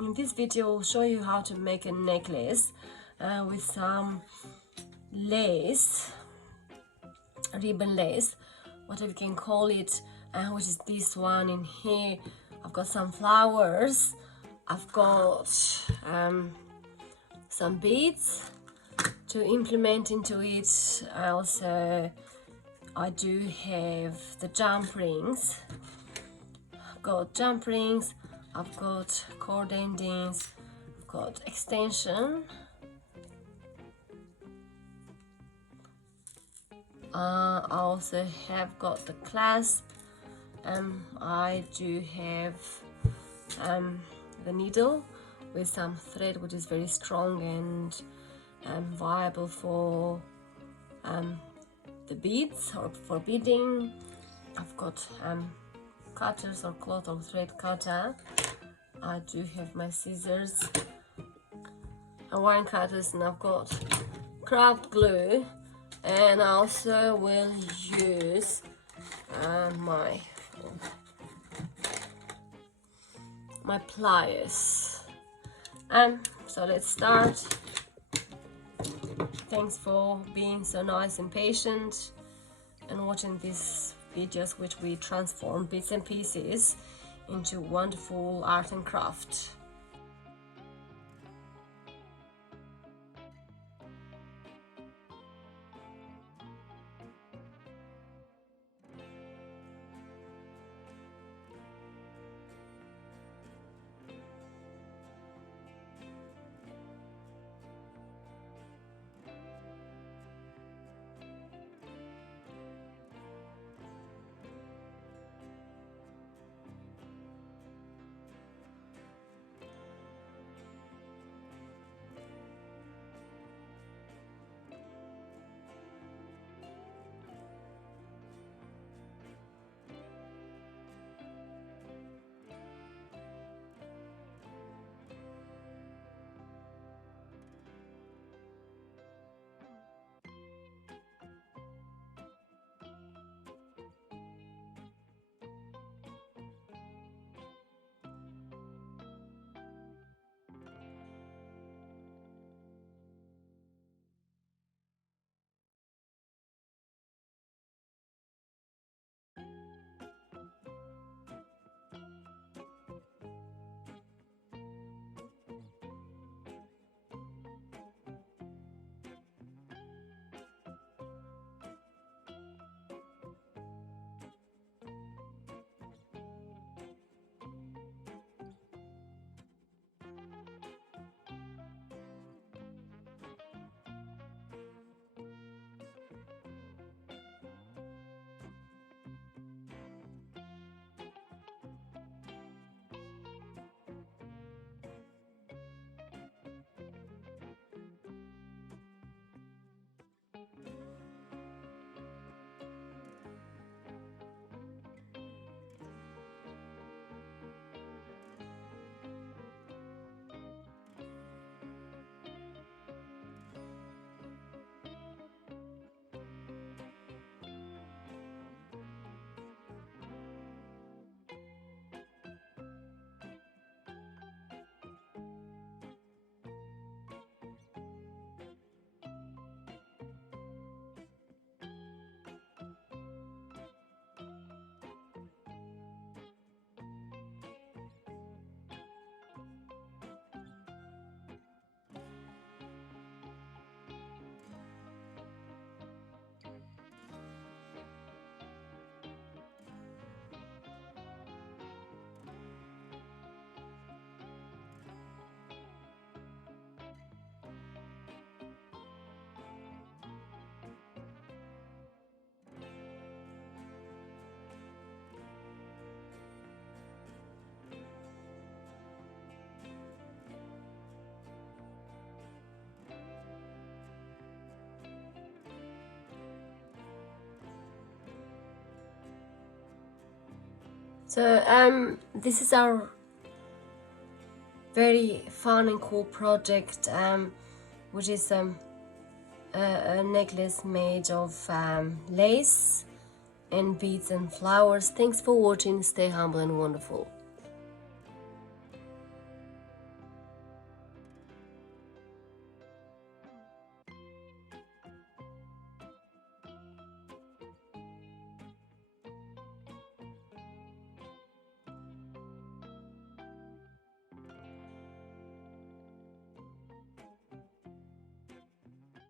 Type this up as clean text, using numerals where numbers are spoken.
In this video I'll show you how to make a necklace with some lace, ribbon lace, whatever you can call it, which is this one in here. I've got some flowers, I've got some beads to implement into it. I do have the jump rings. I've got jump rings, I've got cord endings, I've got extension, I also have got the clasp, I do have the needle with some thread which is very strong and viable for the beads or for beading. I've got cutters or cloth or thread cutter. I do have my scissors and wire cutters, and I've got craft glue, and I also will use my pliers. So let's start. Thanks for being so nice and patient and watching these videos which we transform bits and pieces into wonderful art and craft. So this is our very fun and cool project, which is a necklace made of lace and beads and flowers. Thanks for watching. Stay humble and wonderful.